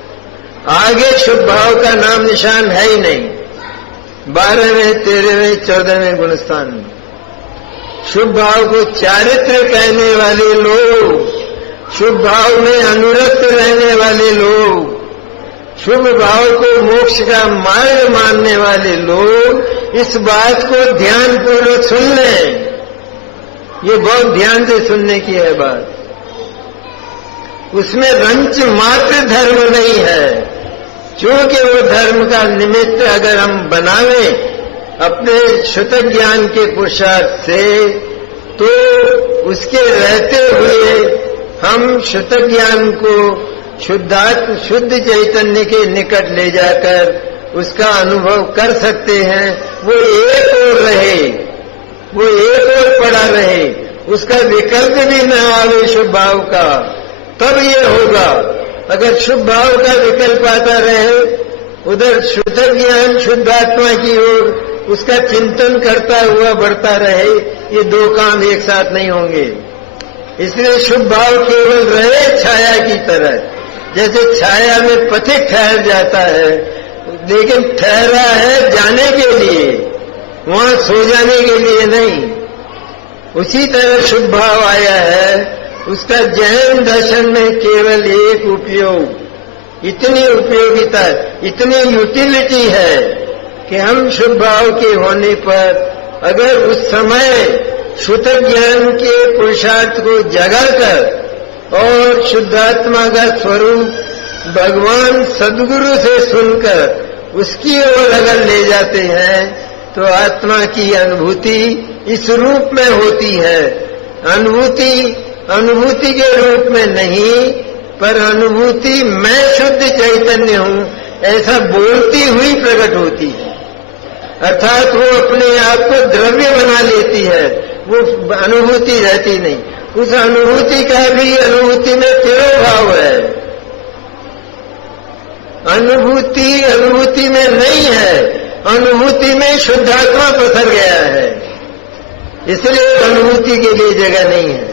आगे शुभ भाव का नाम निशान है ही नहीं। 12वें, 13वें, 14वें गुण स्थान में शुभ भाव को चारित्र कहने वाले लोग, शुभ भाव में अनुरक्त रहने वाले लोग, शुभ भाव को मोक्ष का मार्ग मानने वाले लोग इस बात को ध्यान पूर्वक सुन लें। ये बहुत ध्यान से सुनने की है बात। उसमें रंच मात्र धर्म नहीं है, क्योंकि वो धर्म का निमित्त अगर हम बनावें अपने शुतक ज्ञान के पुरुषार्थ से, तो उसके रहते हुए हम शुतक ज्ञान को शुद्ध चैतन्य के निकट ले जाकर उसका अनुभव कर सकते हैं। वो एक और रहे, वो एक और पड़ा रहे, उसका विकल्प भी न आवे शुभ भाव का, तब ये होगा। अगर शुभ भाव का विकल्प आता रहे, उधर शुतक ज्ञान शुद्धात्मा की ओर उसका चिंतन करता हुआ बढ़ता रहे, ये दो काम एक साथ नहीं होंगे। इसलिए शुभ भाव केवल रहे छाया की तरह, जैसे छाया में पथिक ठहर जाता है, लेकिन ठहरा है जाने के लिए, वहां सो जाने के लिए नहीं। उसी तरह शुभ भाव आया है, उसका जैन दर्शन में केवल एक उपयोग, इतनी उपयोगिता, इतनी यूटिलिटी है कि हम शुभ भाव के होने पर अगर उस समय शुतक ज्ञान के पुरुषार्थ को जगाकर और शुद्धात्मा का स्वरूप भगवान सद्गुरु से सुनकर उसकी ओर अगर ले जाते हैं, तो आत्मा की अनुभूति इस रूप में होती है। अनुभूति के रूप में नहीं, पर अनुभूति मैं शुद्ध चैतन्य हूँ ऐसा बोलती हुई प्रकट होती है। अर्थात वो अपने आप को द्रव्य बना लेती है, वो अनुभूति रहती नहीं। उस अनुभूति का भी अनुभूति में तिरोभाव है। अनुभूति में नहीं है, अनुभूति में शुद्धात्मा पसर गया है, इसलिए अनुभूति के लिए जगह नहीं है।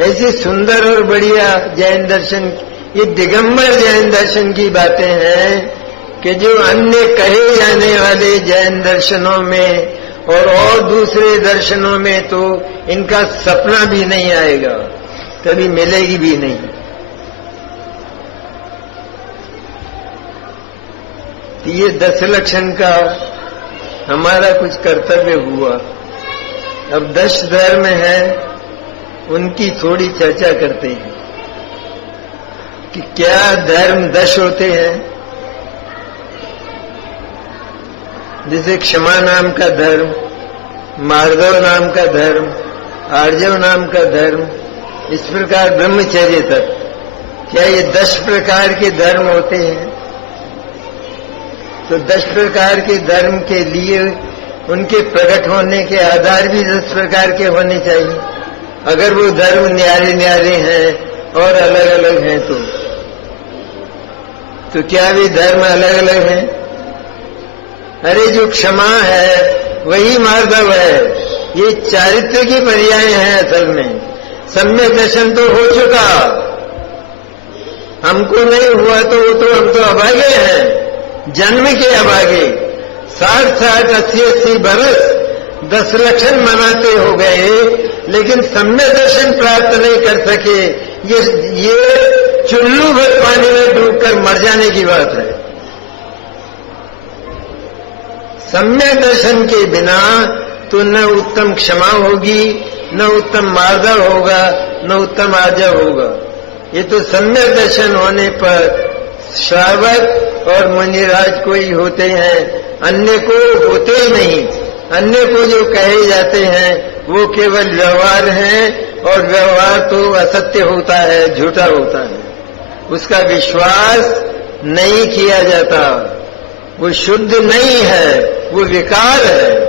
ऐसी सुंदर और बढ़िया जैन दर्शन, ये दिगंबर जैन दर्शन की बातें हैं कि जो अन्य कहे जाने वाले जैन दर्शनों में और दूसरे दर्शनों में तो इनका सपना भी नहीं आएगा, कभी मिलेगी भी नहीं। तो ये 10 लक्षण का हमारा कुछ कर्तव्य हुआ। अब 10 धर्म है, उनकी थोड़ी चर्चा करते हैं कि क्या धर्म 10 होते हैं। जैसे क्षमा नाम का धर्म, मार्दव नाम का धर्म, आर्जव नाम का धर्म, इस प्रकार ब्रह्मचर्य तक, क्या ये 10 प्रकार के धर्म होते हैं? तो 10 प्रकार के धर्म के लिए उनके प्रकट होने के आधार भी 10 प्रकार के होने चाहिए। अगर वो धर्म न्यारे न्यारे हैं और अलग अलग हैं तो क्या वे धर्म अलग अलग हैं? अरे जो क्षमा है वही मार्दव है। ये चारित्र की पर्याय हैं। असल में सम्यक दर्शन तो हो चुका, हमको नहीं हुआ तो हम तो अभागे हैं, जन्म के अभागे। 60-60, 80-80 बरस 10 लक्षण मनाते हो गए, लेकिन सम्यक दर्शन प्राप्त नहीं कर सके। ये चुल्लू भर पानी में डूबकर मर जाने की बात है। सम्यक दर्शन के बिना तो न उत्तम क्षमा होगी, न उत्तम मार्दव होगा, न उत्तम आर्जव होगा। ये तो सम्यक दर्शन होने पर श्रावक और मुनिराज को ही होते हैं, अन्य को होते ही नहीं। अन्य को जो कहे जाते हैं वो केवल व्यवहार हैं, और व्यवहार तो असत्य होता है, झूठा होता है, उसका विश्वास नहीं किया जाता, वो शुद्ध नहीं है, वो विकार है।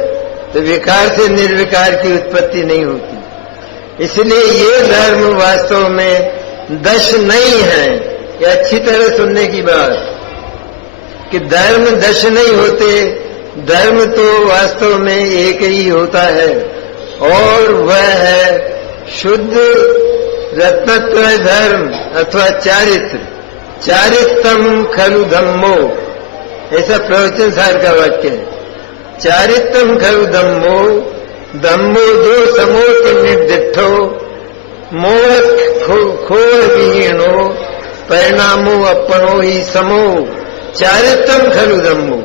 तो विकार से निर्विकार की उत्पत्ति नहीं होती। इसलिए ये धर्म वास्तव में 10 नहीं है। ये अच्छी तरह सुनने की बात कि धर्म 10 नहीं होते। धर्म तो वास्तव में एक ही होता है, और वह है शुद्ध रत्नत्व धर्म अथवा चारित्र। चारित्रम खलु धम्मो, ऐसा प्रवचन सार का वाक्य है। चारित्रम खलु धम्मो, धम्मो जो समोति निर्दिष्टो, मोह खोर विहीनो, परिणामो अपनो ही समो। चारित्रम खलु धम्मो,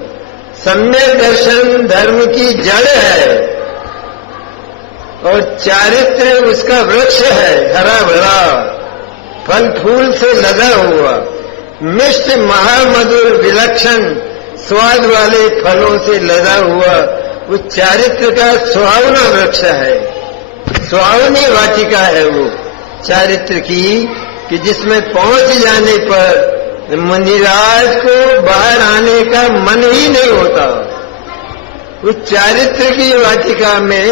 सम्यक दर्शन धर्म की जड़ है, और चारित्र उसका वृक्ष है, हरा भरा, फल फूल से लदा हुआ, मिष्ट महामधुर विलक्षण स्वाद वाले फलों से लदा हुआ, वो चारित्र का सुहावना वृक्ष है, सुहावनी वाटिका है वो चारित्र की, कि जिसमें पहुंच जाने पर मुनिराज को बाहर आने का मन ही नहीं होता। उस चारित्र की वाटिका में,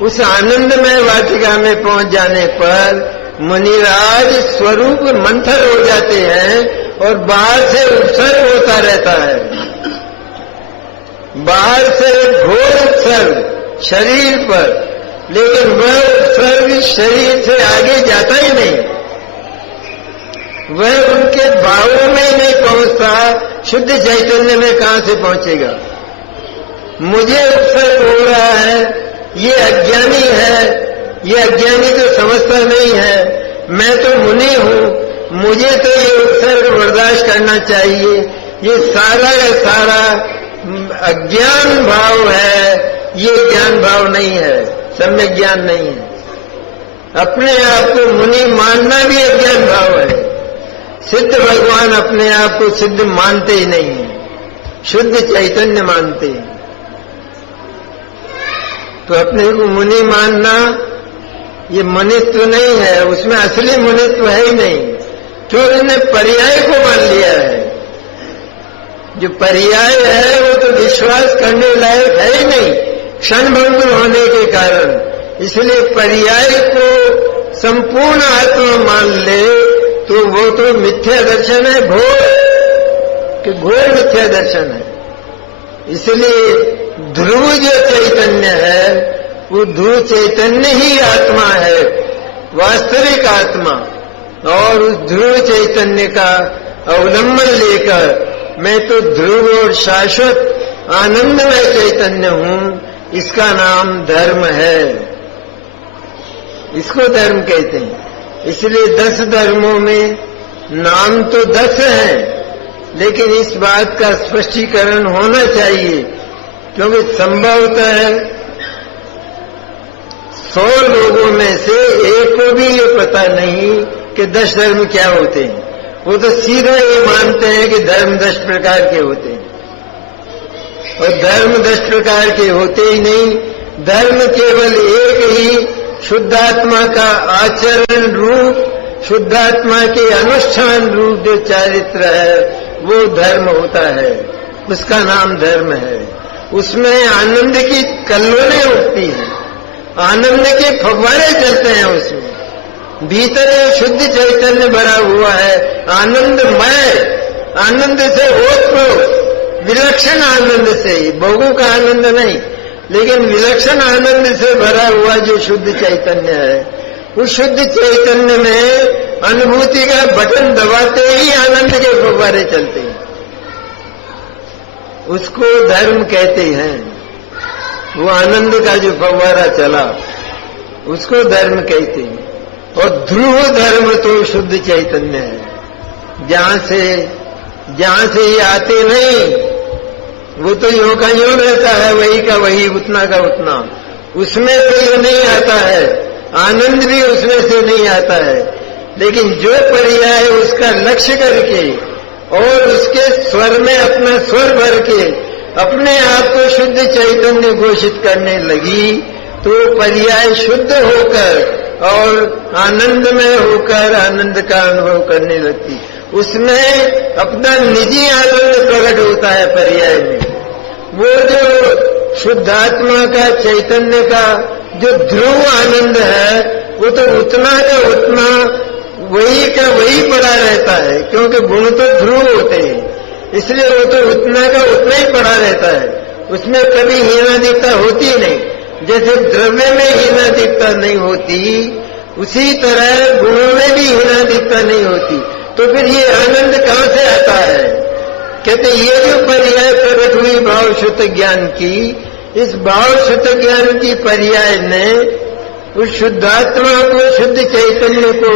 उस आनंदमय वाटिका में पहुंच जाने पर मुनिराज स्वरूप मंथर हो जाते हैं, और बाहर से उत्सर्ग होता रहता है। बाहर से घोर उत्सर्ग शरीर पर, लेकिन वह उत्सर्ग शरीर से आगे जाता ही नहीं, वह उनके भावों में नहीं पहुंचता। शुद्ध चैतन्य में कहां से पहुंचेगा? मुझे उत्सर्ग हो रहा है, ये अज्ञानी है, ये अज्ञानी तो समझता नहीं है, मैं तो मुनि हूं, मुझे तो ये उत्सर्ग बर्दाश्त करना चाहिए। ये सारा का सारा अज्ञान भाव है, ये ज्ञान भाव नहीं है, सम्यक ज्ञान नहीं है। अपने आप को मुनि मानना भी अज्ञान भाव है। सिद्ध भगवान अपने आप को सिद्ध मानते ही नहीं है, शुद्ध चैतन्य मानते हैं। तो अपने को मुनि मानना ये मुनित्व नहीं है, उसमें असली मुनित्व है ही नहीं, क्यों? इन्हें पर्याय को मान लिया है। जो पर्याय है वो तो विश्वास करने लायक है ही नहीं, क्षणभंग होने के कारण। इसलिए पर्याय को संपूर्ण आत्मा मान ले तो वो तो मिथ्या दर्शन है, घोर मिथ्या दर्शन है। इसलिए ध्रुव जो चैतन्य है, वो ध्रुव चैतन्य ही आत्मा है, वास्तविक आत्मा। और उस ध्रुव चैतन्य का अवलंबन लेकर मैं तो ध्रुव और शाश्वत आनंदमय चैतन्य हूं, इसका नाम धर्म है, इसको धर्म कहते हैं। इसलिए 10 धर्मों में नाम तो 10 हैं, लेकिन इस बात का स्पष्टीकरण होना चाहिए क्योंकि संभवतः 100 लोगों में से एक को भी ये पता नहीं कि 10 धर्म क्या होते हैं। वो तो सीधा ये मानते हैं कि धर्म 10 प्रकार के होते हैं, और धर्म 10 प्रकार के होते ही नहीं। धर्म केवल एक ही शुद्धात्मा का आचरण रूप, शुद्धात्मा के अनुष्ठान रूप जो चारित्र है वो धर्म होता है, उसका नाम धर्म है। उसमें आनंद की कल्लोलें उठती हैं, आनंद के फव्वारे चलते हैं, उसमें भीतर शुद्ध चैतन्य भरा हुआ है, आनंदमय, आनंद से ओतप्रोत, विलक्षण आनंद से, भोगों का आनंद नहीं, लेकिन विलक्षण आनंद से भरा हुआ जो शुद्ध चैतन्य है, उस शुद्ध चैतन्य में अनुभूति का बटन दबाते ही आनंद के फव्वारे चलते हैं, उसको धर्म कहते हैं। वो आनंद का जो फव्वारा चला उसको धर्म कहते हैं। और ध्रुव धर्म तो शुद्ध चैतन्य है, जहां से ये आते नहीं, वो तो यूं का यूं रहता है, वही का वही, उतना का उतना, उसमें से ये नहीं आता है, आनंद भी उसमें से नहीं आता है। लेकिन जो पर्याय उसका लक्ष्य करके और उसके स्वर में अपना स्वर भर के अपने आप को शुद्ध चैतन्य घोषित करने लगी, तो पर्याय शुद्ध होकर और आनंदमय होकर आनंद का अनुभव करने लगती। उसमें अपना निजी आनंद प्रकट होता है पर्याय में। वो जो शुद्धात्मा का चैतन्य का जो ध्रुव आनंद है, वो तो उतना का उतना, वही का वही पड़ा रहता है, क्योंकि गुण तो ध्रुव होते हैं, इसलिए वो तो उतना का उतना ही पड़ा रहता है, उसमें कभी हीनादीपता होती नहीं। जैसे द्रव्य में हीनादीपता नहीं होती, उसी तरह गुणों में भी हीनादीपता नहीं होती। तो फिर ये आनंद कहां से आता है? कहते ये जो पर्याय प्रकट हुई भाव शुद्ध ज्ञान की, इस भाव शुद्ध ज्ञान की पर्याय ने उस शुद्धात्मा को, शुद्ध चैतन्य को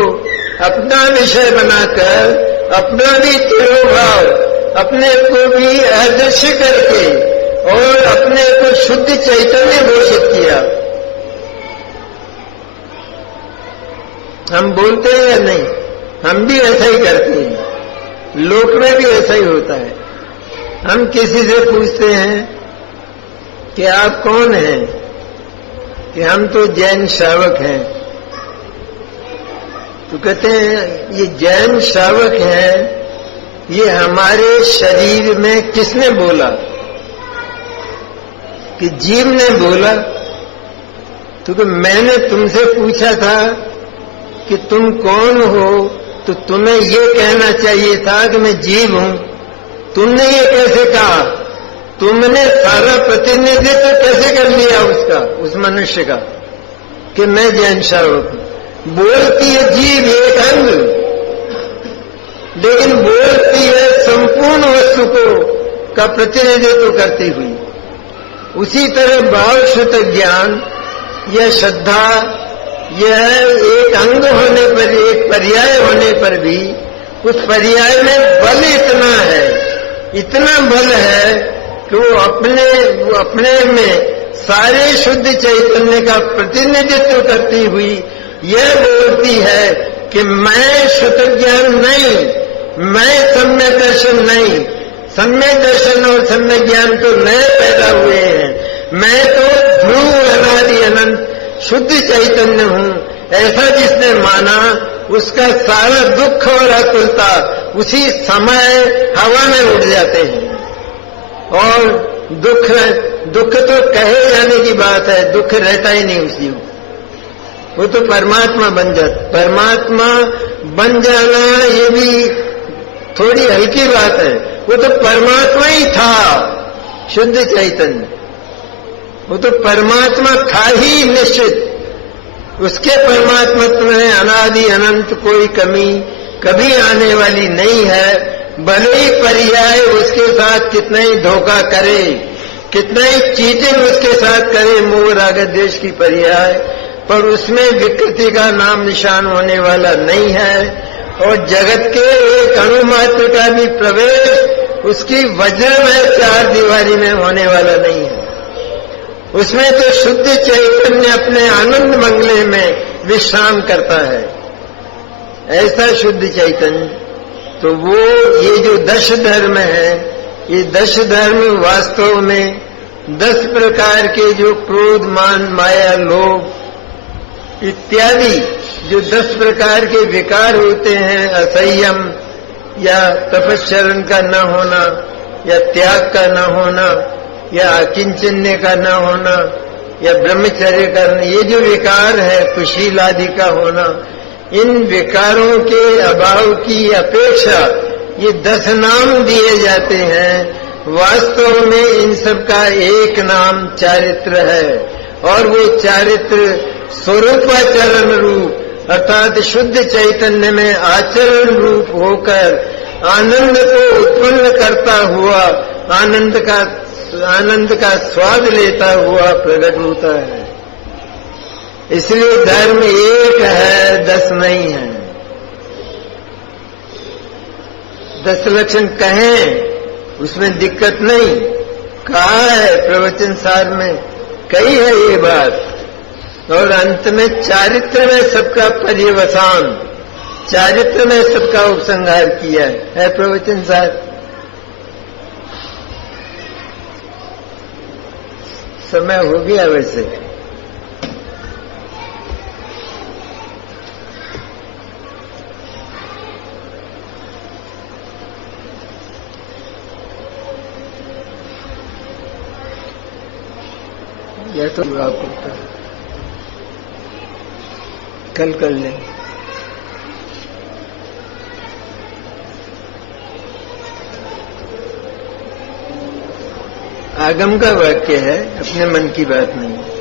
अपना विषय बनाकर अपना भी तिरोभाव, अपने को भी अदृश्य करके और अपने को शुद्ध चैतन्य घोषित किया। हम बोलते हैं या नहीं? हम भी ऐसा ही करते हैं, लोक में भी ऐसा ही होता है। हम किसी से पूछते हैं कि आप कौन हैं, कि हम तो जैन श्रावक हैं। तो कहते हैं ये जैन श्रावक हैं, ये हमारे शरीर में किसने बोला? कि जीव ने बोला। तो मैंने तुमसे पूछा था कि तुम कौन हो, तो तुम्हें ये कहना चाहिए था कि मैं जीव हूं। तुमने ये कैसे कहा? तुमने सारा प्रतिनिधित्व कैसे कर लिया उसका, उस मनुष्य का, कि मैं जैन श्रावक हूं। बोलती है जीव एक अंग, लेकिन बोलती है संपूर्ण वस्तु को का प्रतिनिधित्व करती हुई। उसी तरह भाव शुद्ध ज्ञान, यह श्रद्धा, यह एक अंग होने पर, एक पर्याय होने पर भी उस पर्याय में बल इतना है, इतना बल है कि वो अपने में सारे शुद्ध चैतन्य का प्रतिनिधित्व करती हुई यह बोलती है कि मैं शुद्ध ज्ञान नहीं, मैं सम्यक दर्शन नहीं। सम्यक दर्शन और सम्यक ज्ञान तो नए पैदा हुए हैं, मैं तो ध्रुव अनादि अनंत शुद्ध चैतन्य हूं। ऐसा जिसने माना, उसका सारा दुख और अकुलता उसी समय हवा में उड़ जाते हैं। और दुख तो कहे जाने की बात है, दुख रहता ही नहीं उसी में, वो तो परमात्मा बन जाता। परमात्मा बन जाना ये भी थोड़ी हल्की बात है, वो तो परमात्मा ही था, शुद्ध चैतन्य, वो तो परमात्मा था ही निश्चित। उसके परमात्मत्व में अनादि अनंत कोई कमी कभी आने वाली नहीं है। भले ही पर्याय उसके साथ कितना ही धोखा करे, कितना ही चीटिंग उसके साथ करे, मोह राग द्वेष की पर्याय, पर उसमें विकृति का नाम निशान होने वाला नहीं है। और जगत के एक अणु मात्र का भी प्रवेश उसकी वज्र में चार दीवारी में होने वाला नहीं है। उसमें तो शुद्ध चैतन्य अपने आनंद मंगले में विश्राम करता है, ऐसा शुद्ध चैतन्य। तो वो ये जो 10 धर्म है, ये 10 धर्म वास्तव में 10 प्रकार के जो क्रोध, मान, माया, लोभ इत्यादि जो 10 प्रकार के विकार होते हैं, असंयम या तपश्चरण का न होना या त्याग का न होना या अकिंचन्य का न होना या ब्रह्मचर्य का, ये जो विकार है, कुशील आदि का होना, इन विकारों के अभाव की अपेक्षा ये 10 नाम दिए जाते हैं। वास्तव में इन सब का एक नाम चारित्र है, और वो चारित्र स्वरूपाचरण रूप अर्थात शुद्ध चैतन्य में आचरण रूप होकर आनंद को उत्पन्न करता हुआ, आनंद का स्वाद लेता हुआ प्रकट होता है। इसलिए धर्म एक है, 10 नहीं है। 10 लक्षण कहें उसमें दिक्कत नहीं, कहा है प्रवचन सार में, कही है ये बात। और अंत में चारित्र में सबका पर्यवसान, चारित्र में सबका उपसंहार किया है प्रवचन सार। समय हो गया वैसे। या तो आपको कल कर लें। आगम का वाक्य है, अपने मन की बात नहीं।